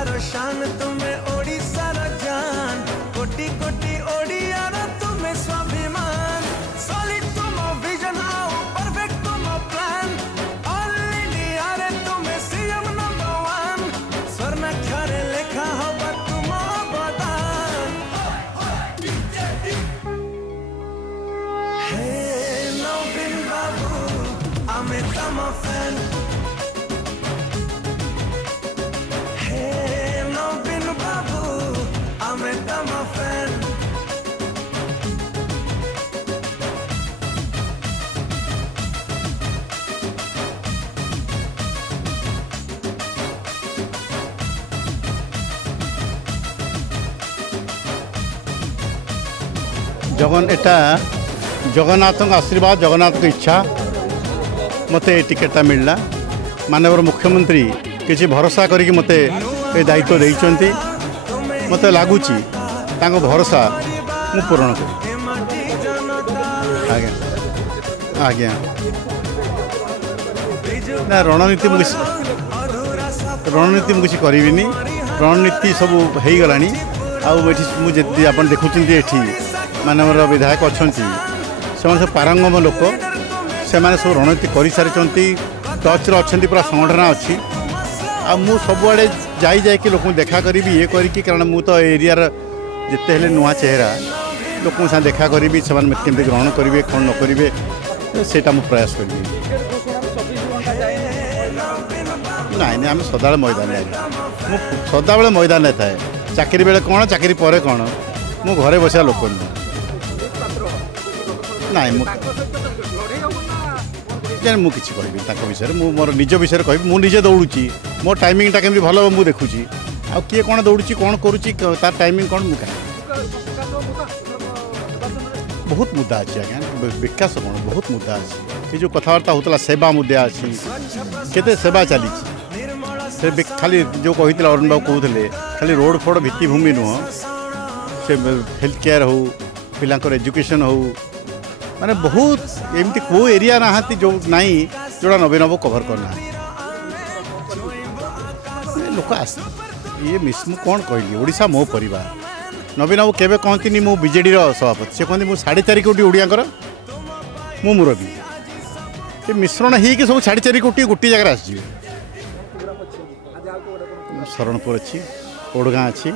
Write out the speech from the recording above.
शान तुम्हें ओडिशा रो जान कोटि कोटि ओडिया रो तुम्हें स्वाभिमान सॉलिड तुम विजन आओ परफेक्ट तुम प्लान ऑल इंडिया रे तुम्हें सीएम नंबर 1 स्वर्णाक्षरे लेखा होगा तुम अवदान हे नवीन बाबू आमे तम फैन एटा जगन्नाथ आशीर्वाद जगन्नाथ की इच्छा मत टिकेटा मिलला माननीय मुख्यमंत्री किसी भरोसा करके मत दायित्व देइचंती मत लगुच भरोसा मु पूरण कर आज्ञा आज्ञा ना रणनीति मुझे करी रणनीति सब हो गला मुझे आप देखुं मानवर विधायक अच्छा से सब पारंगम लोक से सब रणनीति कर सारी टच अच्छा पूरा संगठन अच्छी मु सबुआड़े जाकि लोक देखा करी ये करी कारण मु तो एरिया जिते नुआ चेहरा लोक देखा करी से ग्रहण करेंगे कौन न करेंगे से प्रयास करी नाई आम सदा मैदान सदा बेले मैदान थाए चाकरी बेले कौन चाकरी पर कौन मु घरे बसा लोक नाई मुझे कह विषय मोर निज विषय कह मुझे दौड़ी मो टाइमिंगटा केमती भल मुझे देखुची आ किए कौन दौड़ी कौन करुच्ची तार टाइमिंग कौन मुझे बहुत मुद्दा अच्छी आज्ञा विकास कौन बहुत मुद्दा अच्छी ये जो कथबार्ता होता सेवा मुद्दा अच्छी केते सेवा चली से खाली जो कही अरुण बाबू कहते खाली रोड फोड भित्तिभूमि नुह से हेल्थ केयर हो पिलांकर एजुकेशन हो माने बहुत एमती को एरिया ना जो नाई जोड़ा नवीन बाबू कभर करना लोक आस ये मिस कौन कहली ओडिशा मो परिवार नवीन बाबू केवे कहती मु बीजेडी सभापति से कहते मुझे 4.5 कोटी ओडिया मु मुरबी ये मिश्रण हो सब 4.5 कोटी गोटे जगह आस शरणपुर अच्छी ओडगाँ अच्छी